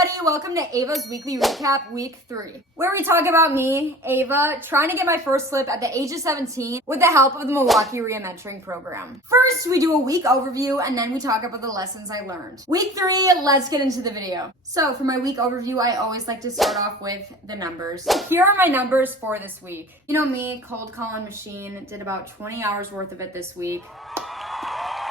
everybody, welcome to Ava's Weekly Recap, Week 3, where we talk about me, Ava, trying to get my first flip at the age of 17 with the help of the Milwaukee REIA Mentoring Program. First, we do a week overview, and then we talk about the lessons I learned. Week 3, let's get into the video. So for my week overview, I always like to start off with the numbers. Here are my numbers for this week. You know me, cold calling machine, did about 20 hours worth of it this week.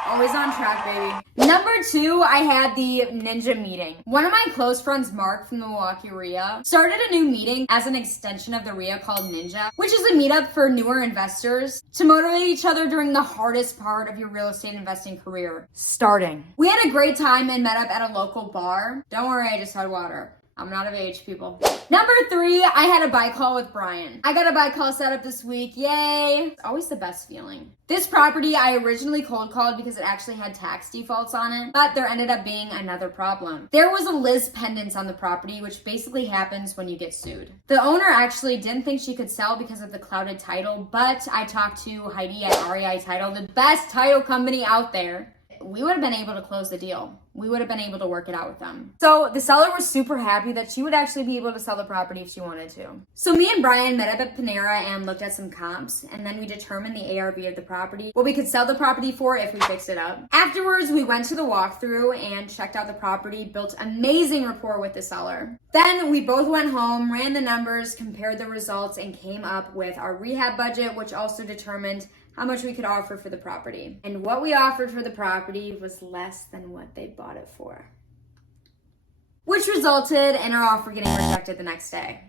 Always on track, baby. Number 2, I had the ninja meeting. One of my close friends, Mark from the Milwaukee REIA, started a new meeting as an extension of the REIA called Ninja, which is a meetup for newer investors to motivate each other during the hardest part of your real estate investing career, starting. We had a great time and met up at a local bar. Don't worry, I just had water. I'm not of age, people. Number 3, I had a buy call with Brian. I got a buy call set up this week, yay. It's always the best feeling. This property I originally cold called because it actually had tax defaults on it, but there ended up being another problem. There was a Liz pendant on the property, which basically happens when you get sued. The owner actually didn't think she could sell because of the clouded title, but I talked to Heidi at REI Title, the best title company out there. We would have been able to close the deal. We would have been able to work it out with them. So the seller was super happy that she would actually be able to sell the property if she wanted to. So me and Brian met up at Panera and looked at some comps, and then we determined the ARV of the property, what we could sell the property for if we fixed it up. Afterwards, we went to the walkthrough and checked out the property, built amazing rapport with the seller. Then we both went home, ran the numbers, compared the results, and came up with our rehab budget, which also determined how much we could offer for the property. And what we offered for the property was less than what they bought it for, which resulted in our offer getting rejected the next day.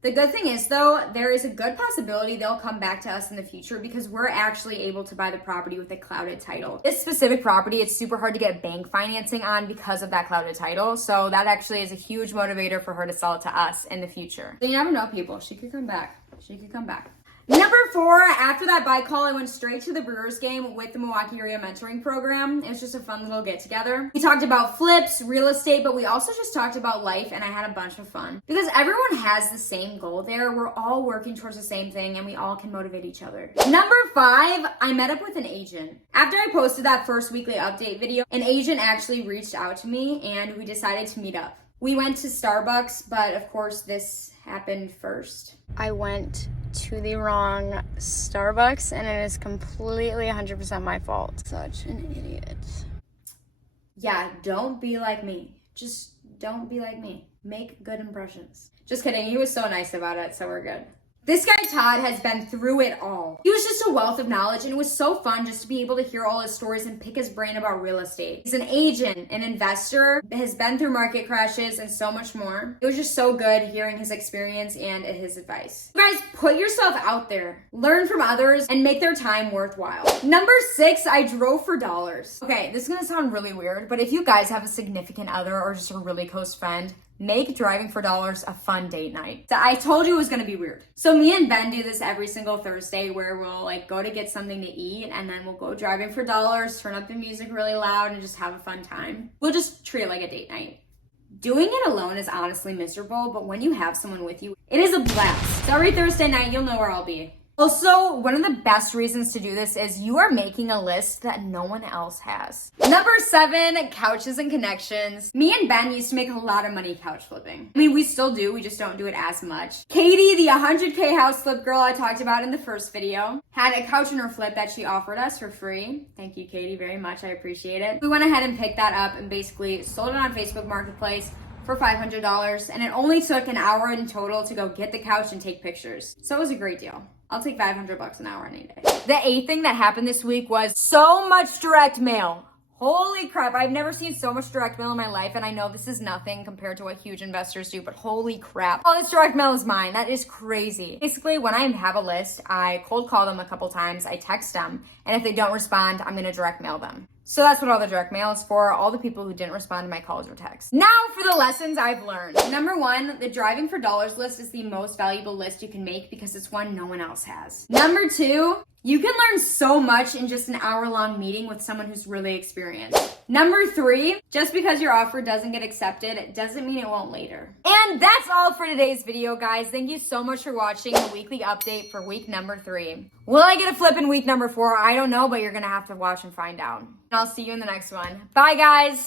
The good thing is though, there is a good possibility they'll come back to us in the future because we're actually able to buy the property with a clouded title. This specific property, it's super hard to get bank financing on because of that clouded title. So that actually is a huge motivator for her to sell it to us in the future. So you never know, people. She could come back. She could come back. Number 4, after that buy call, I went straight to the Brewers game with the Milwaukee REIA Mentoring Program. It was just a fun little get together. We talked about flips, real estate, but we also just talked about life, and I had a bunch of fun. Because everyone has the same goal there. We're all working towards the same thing, and we all can motivate each other. Number 5, I met up with an agent. After I posted that first weekly update video, an agent actually reached out to me, and we decided to meet up. We went to Starbucks, but of course this happened first. I went to the wrong Starbucks and it is completely 100% my fault. Such an idiot. Yeah, don't be like me. Just don't be like me. Make good impressions. Just kidding, he was so nice about it, so we're good. This guy, Todd, has been through it all. He was just a wealth of knowledge, and it was so fun just to be able to hear all his stories and pick his brain about real estate. He's an agent, an investor, has been through market crashes, and so much more. It was just so good hearing his experience and his advice. You guys, put yourself out there. Learn from others and make their time worthwhile. Number 6, I drove for dollars. Okay, this is gonna sound really weird, but if you guys have a significant other or just a really close friend, make driving for dollars a fun date night. So I told you it was gonna be weird. So me and Ben do this every single Thursday where we'll go to get something to eat and then we'll go driving for dollars, turn up the music really loud and just have a fun time. We'll just treat it like a date night. Doing it alone is honestly miserable, but when you have someone with you, it is a blast. So every Thursday night, you'll know where I'll be. Also, one of the best reasons to do this is you are making a list that no one else has. Number 7, couches and connections. Me and Ben used to make a lot of money couch flipping. I mean, we still do, we just don't do it as much. Katie, the 100K house flip girl I talked about in the first video, had a couch in her flip that she offered us for free. Thank you, Katie, very much, I appreciate it. We went ahead and picked that up and basically sold it on Facebook Marketplace for $500, and it only took an hour in total to go get the couch and take pictures. So it was a great deal. I'll take $500 an hour any day. The 8th thing that happened this week was so much direct mail. Holy crap, I've never seen so much direct mail in my life, and I know this is nothing compared to what huge investors do, but holy crap. All this direct mail is mine. That is crazy. Basically, when I have a list, I cold call them a couple times, I text them, and if they don't respond, I'm gonna direct mail them. So that's what all the direct mail is for, all the people who didn't respond to my calls or texts. Now for the lessons I've learned. Number 1, the driving for dollars list is the most valuable list you can make because it's one no one else has. Number 2, you can learn so much in just an hour-long meeting with someone who's really experienced. Number 3, just because your offer doesn't get accepted doesn't mean it won't later. And that's all for today's video, guys. Thank you so much for watching the weekly update for week number 3. Will I get a flip in week number 4? I don't know, but you're gonna have to watch and find out. And I'll see you in the next one. Bye, guys.